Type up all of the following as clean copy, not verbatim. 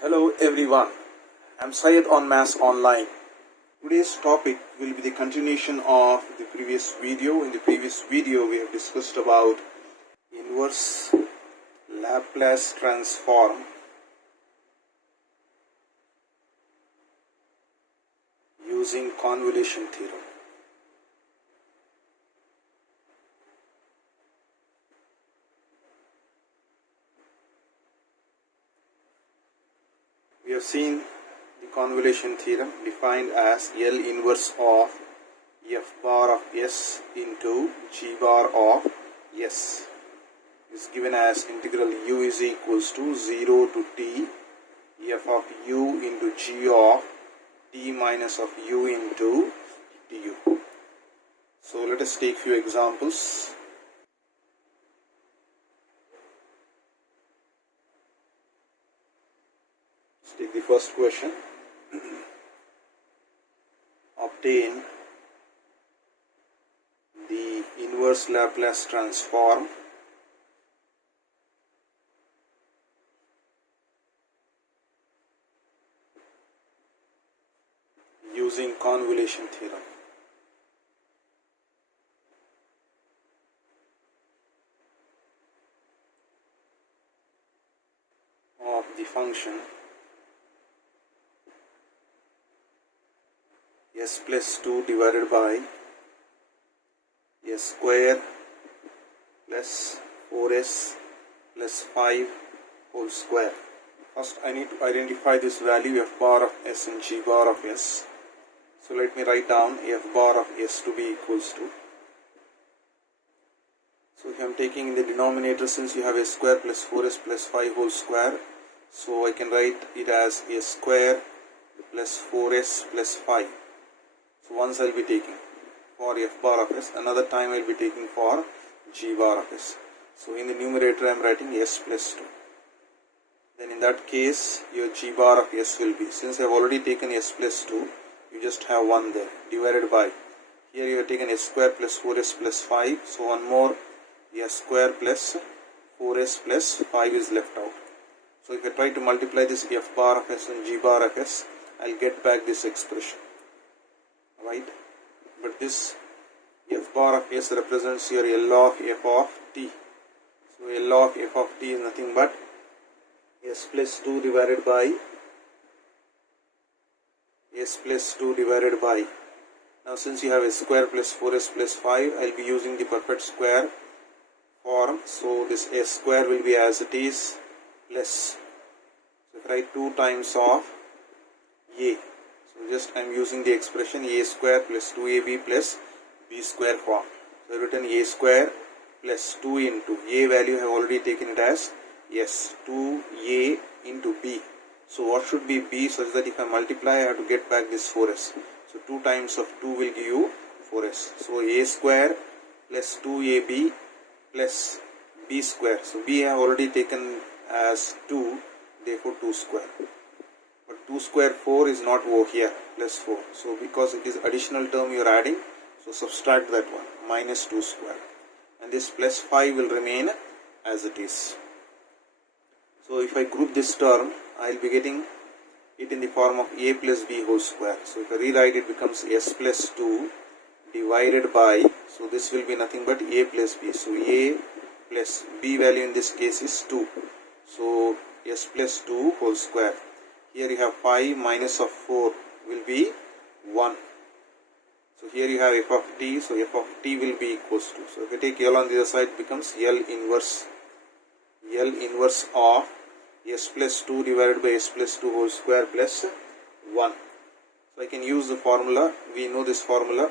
Hello everyone, I'm Syed on Maths Online. Today's topic will be the continuation of the previous video. In the previous video we have discussed about inverse Laplace transform using convolution theorem. We have seen the convolution theorem defined as L inverse of f bar of s into g bar of s is given as integral u is equals to 0 to t f of u into g of t minus of u into du. So let us take few examples. Let's take the first question. Obtain the inverse Laplace transform using convolution theorem. Of the function s plus 2 divided by s square plus 4s plus 5 whole square. First I need to identify this value f bar of s and g bar of s. So let me write down f bar of s to be equals to. So if I am taking in the denominator, since you have s square plus 4s plus 5 whole square, so I can write it as s square plus 4s plus 5. So once I will be taking for f bar of s, another time I will be taking for g bar of s. So in the numerator I am writing s plus 2. Then in that case your g bar of s will be, since I have already taken s plus 2, you just have 1 there, divided by, here you have taken s square plus 4s plus 5, so one more s square plus 4s plus 5 is left out. So if I try to multiply this f bar of s and g bar of s, I will get back this expression, right? But this f bar of s represents your L of f of t. So L of f of t is nothing but s plus 2 divided by s plus 2 divided by. Now since you have s square plus 4s plus 5, I will be using the perfect square form. So this s square will be as it is plus, so if I write 2 times of a, so just I am using the expression a square plus 2ab plus b square form. So I have written a square plus 2 into a value I have already taken it as yes, 2a into b. So what should be b, such that if I multiply I have to get back this 4s. So 2 times of 2 will give you 4s. So a square plus 2ab plus b square. So b I have already taken as 2, therefore 2 square. But 2 square 4 is not over here, plus 4. So because it is additional term you are adding, so subtract that one, minus 2 square. And this plus 5 will remain as it is. So if I group this term, I will be getting it in the form of a plus b whole square. So if I rewrite, it becomes s plus 2 divided by, so this will be nothing but a plus b. So a plus b value in this case is 2. So s plus 2 whole square. Here you have 5 minus of 4 will be 1. So here you have f of t, so f of t will be equals to, so if I take L on the other side, it becomes L inverse of s plus 2 divided by s plus 2 whole square plus 1. So I can use the formula, we know this formula,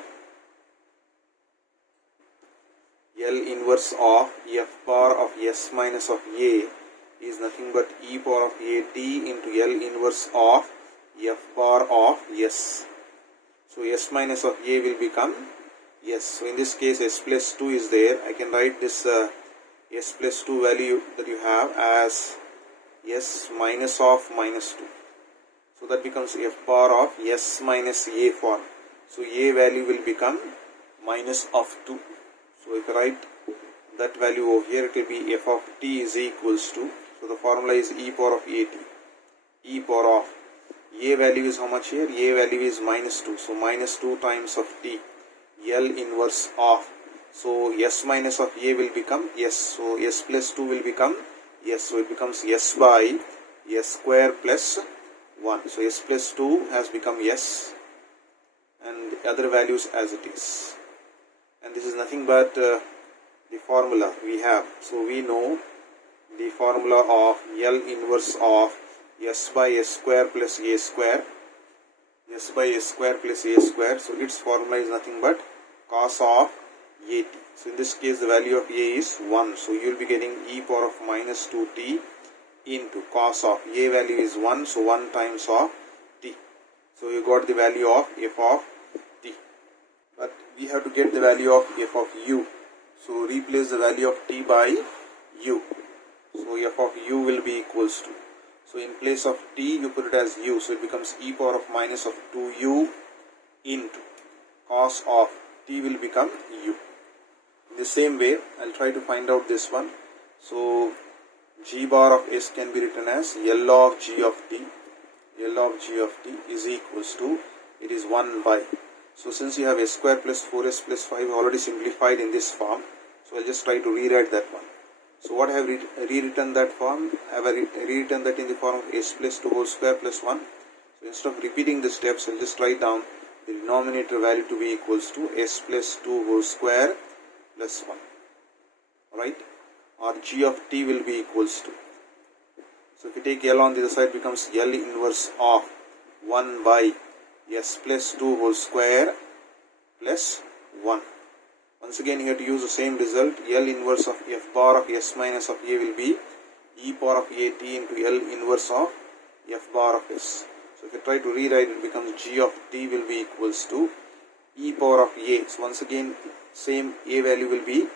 L inverse of f bar of s minus of a is nothing but e power of a t into L inverse of f bar of s. So s minus of a will become s. So in this case s plus 2 is there. I can write this s plus 2 value that you have as s minus of minus 2. So that becomes f bar of s minus a form. So a value will become minus of 2. So if I write that value over here, it will be f of t is equals to, so the formula is e power of at. E power of a value is how much here? A value is minus 2. So minus 2 times of t. L inverse of. So s minus of a will become s. So s plus 2 will become s. So it becomes s by s square plus 1. So s plus 2 has become s and the other values as it is. And this is nothing but the formula we have. So we know the formula of L inverse of s by s square plus a square. S by s square plus a square. So its formula is nothing but cos of at. So in this case the value of a is 1. So you will be getting e power of minus 2t into cos of a value is 1. So 1 times of t. So you got the value of f of t. But we have to get the value of f of u. So replace the value of t by u. So f of u will be equals to. So in place of t you put it as u. So it becomes e power of minus of 2u into cos of t will become u. In the same way I'll try to find out this one. So g bar of s can be written as L of g of t. L of g of t is equals to, it is 1 by. So since you have s square plus 4s plus 5 already simplified in this form, so I'll just try to rewrite that one. So what I have rewritten that form, I have rewritten that in the form of s plus 2 whole square plus 1. So instead of repeating the steps, I'll just write down the denominator value to be equals to s plus 2 whole square plus 1. Alright? Or g of t will be equals to. So if you take L on the other side, it becomes L inverse of 1 by s plus 2 whole square plus 1. Once again you have to use the same result. L inverse of f bar of s minus of a will be e power of at into L inverse of f bar of s. So if you try to rewrite, it becomes g of t will be equals to e power of a. So once again same a value will be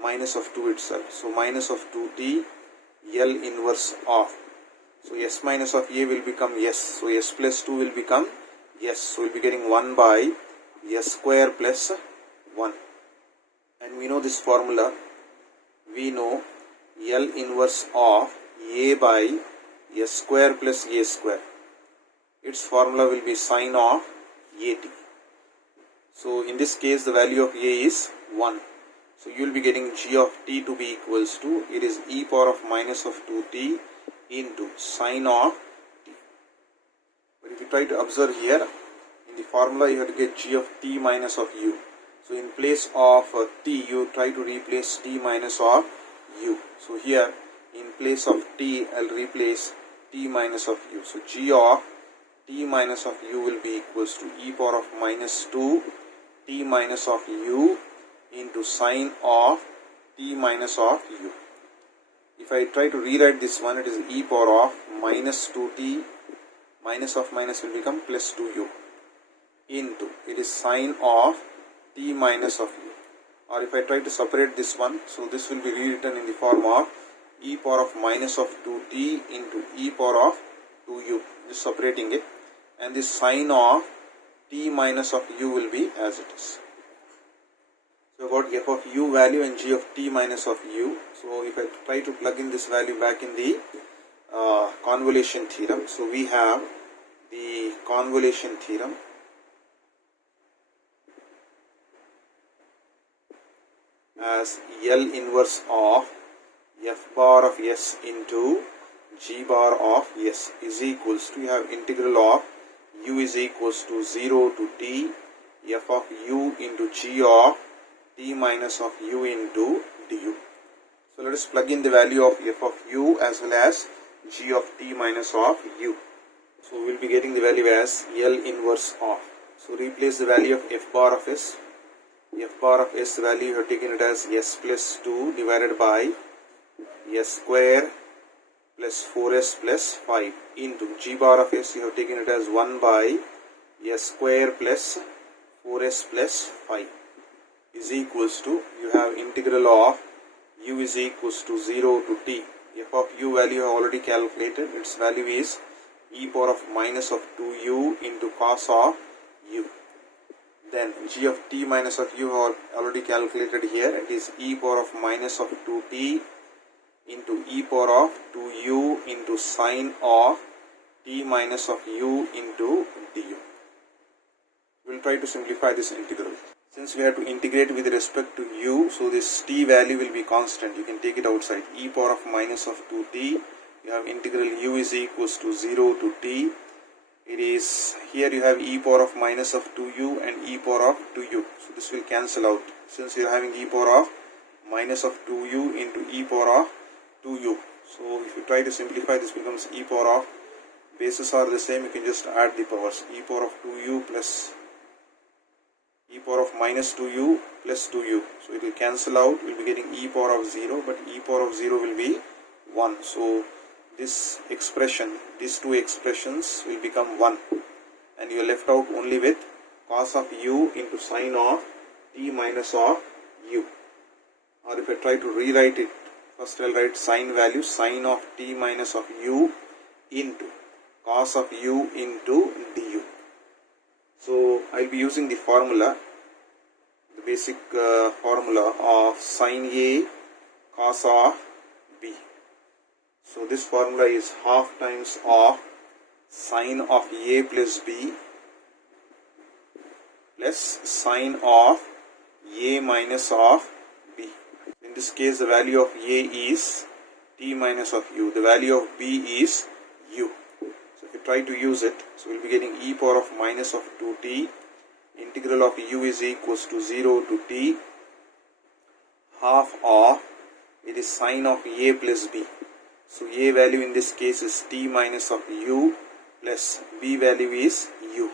minus of 2 itself. So minus of 2t L inverse of. So s minus of a will become s. So s plus 2 will become s. So we'll be getting 1 by s square plus 1. And we know this formula. We know L inverse of a by s square plus a square. Its formula will be sine of at. So in this case the value of a is 1. So you will be getting g of t to be equals to, it is e power of minus of 2t into sine of t. But if you try to observe here, in the formula you have to get g of t minus of u. So in place of t, you try to replace t minus of u. So here in place of t, I'll replace t minus of u. So g of t minus of u will be equals to e power of minus 2 t minus of u into sine of t minus of u. If I try to rewrite this one, it is e power of minus 2t, minus of minus will become plus 2u into, it is sine of t minus of u. Or if I try to separate this one, so this will be rewritten in the form of e power of minus of 2t into e power of 2u, just separating it, and this sine of t minus of u will be as it is. So got f of u value and g of t minus of u. So if I try to plug in this value back in the convolution theorem, so we have the convolution theorem as L inverse of f bar of s into g bar of s is equals to, you have integral of u is equals to 0 to t f of u into g of t minus of u into du. So let us plug in the value of f of u as well as g of t minus of u. So we will be getting the value as L inverse of. So replace the value of f bar of s. F bar of s value you have taken it as s plus 2 divided by s square plus 4s plus 5 into g bar of s you have taken it as 1 by s square plus 4s plus 5 is equals to, you have integral of u is equals to 0 to t. F of u value you have already calculated. Its value is e power of minus of 2u into cos of u. Then g of t minus of u are already calculated here. It is e power of minus of 2t into e power of 2u into sine of t minus of u into du. We will try to simplify this integral. Since we have to integrate with respect to u, so this t value will be constant. You can take it outside. E power of minus of 2t. You have integral u is equals to 0 to t. It is, here you have e power of minus of 2u and e power of 2u. So this will cancel out. Since you are having e power of minus of 2u into e power of 2u. So if you try to simplify, this becomes e power of, bases are the same, you can just add the powers. E power of 2u plus e power of minus 2u plus 2u. So it will cancel out, we will be getting e power of 0, but e power of 0 will be 1. So this expression, these two expressions will become 1. And you are left out only with cos of u into sine of t minus of u. Or if I try to rewrite it, first I will write sine value, sine of t minus of u into cos of u into du. So I will be using the formula, the basic formula of sine A cos of B. So this formula is half times of sine of A plus B plus sine of A minus of B. In this case the value of A is t minus of u, the value of B is u. So if you try to use it, so we will be getting e power of minus of 2t, integral of u is equals to 0 to t, half of, it is sine of A plus B. So A value in this case is t minus of u plus B value is u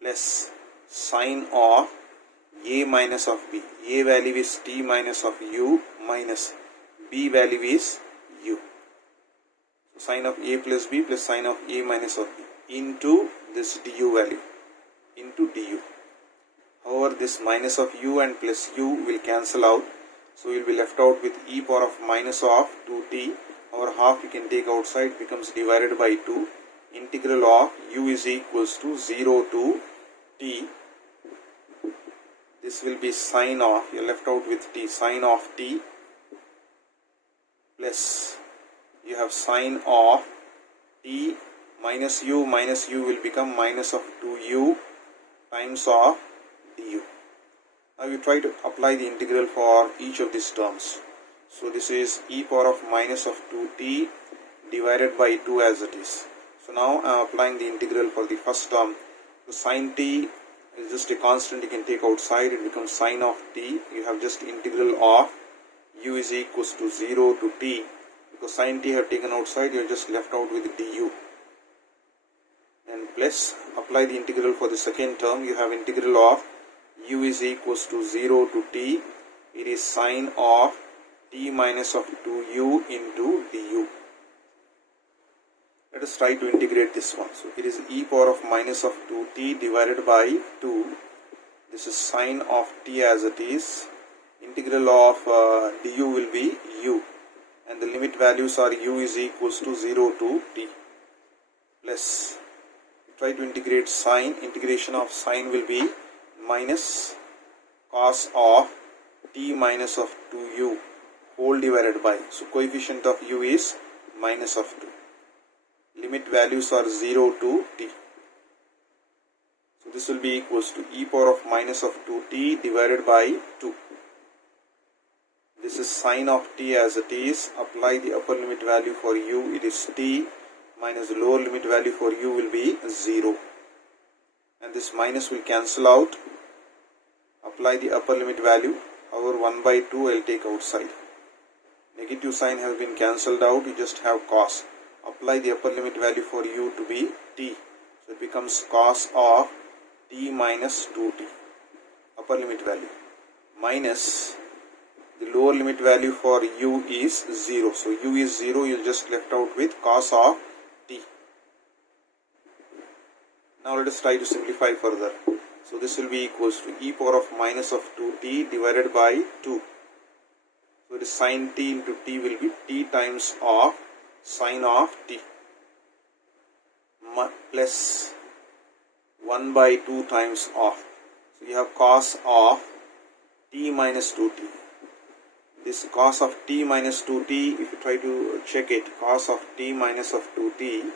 plus sine of A minus of B. A value is t minus of u minus B value is u. So sine of A plus B plus sine of A minus of B into this du value, into du. However, this minus of u and plus u will cancel out. So we will be left out with e power of minus of 2t. Our half you can take outside, becomes divided by 2. Integral of u is equals to 0 to t. This will be sine of, you are left out with t, sine of t plus you have sine of t minus u will become minus of 2u times of du. Now you try to apply the integral for each of these terms. So this is e power of minus of 2t divided by 2 as it is. So now I am applying the integral for the first term. So sine t is just a constant, you can take outside, it becomes sine of t. You have just integral of u is equals to 0 to t. Because sine t have taken outside, you are just left out with du. And plus apply the integral for the second term. You have integral of u is equals to 0 to t. It is sine of t minus of 2u into du. Let us try to integrate this one. So it is e power of minus of 2t divided by 2. This is sine of t as it is. Integral of du will be u. And the limit values are u is equals to 0 to t. Plus, try to integrate sine. Integration of sine will be minus cos of t minus of 2u whole divided by, so coefficient of u is minus of 2. Limit values are 0 to t. So this will be equals to e power of minus of 2t divided by 2. This is sine of t as it is. Apply the upper limit value for u, it is t, minus the lower limit value for u will be 0. And this minus will cancel out. Apply the upper limit value. However, 1 by 2 I will take outside. Negative sign has been cancelled out, you just have cos. Apply the upper limit value for u to be t. So it becomes cos of t minus 2t. Upper limit value. Minus the lower limit value for u is 0. So u is 0, you just left out with cos of t. Now let us try to simplify further. So this will be equals to e power of minus of 2t divided by 2. So it is sin t into t will be t times of sine of t plus 1 by 2 times of. So you have cos of t minus 2t. This cos of t minus 2t, if you try to check it, cos of t minus of 2t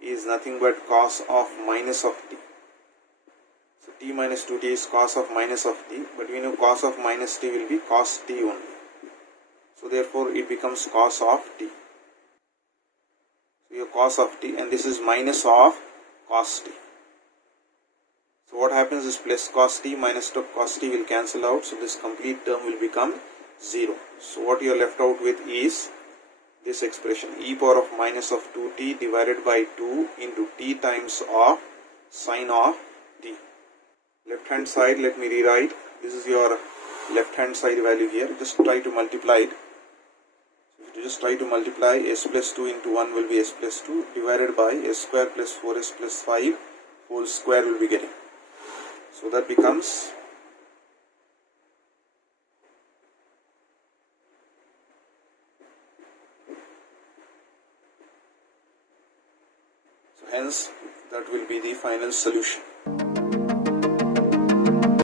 is nothing but cos of minus of t. So t minus 2t is cos of minus of t, but we know cos of minus t will be cos t only. So therefore it becomes cos of t. So your cos of t, and this is minus of cos t. So what happens is plus cos t minus cos t will cancel out, so this complete term will become 0. So what you are left out with is this expression, e power of minus of 2t divided by 2 into t times of sine of t. Left hand side, let me rewrite. This is your left hand side value here. Just try to multiply it. So just try to multiply, s plus 2 into 1 will be s plus 2 divided by s square plus 4s plus 5 whole square will be getting. So that becomes hence that will be the final solution.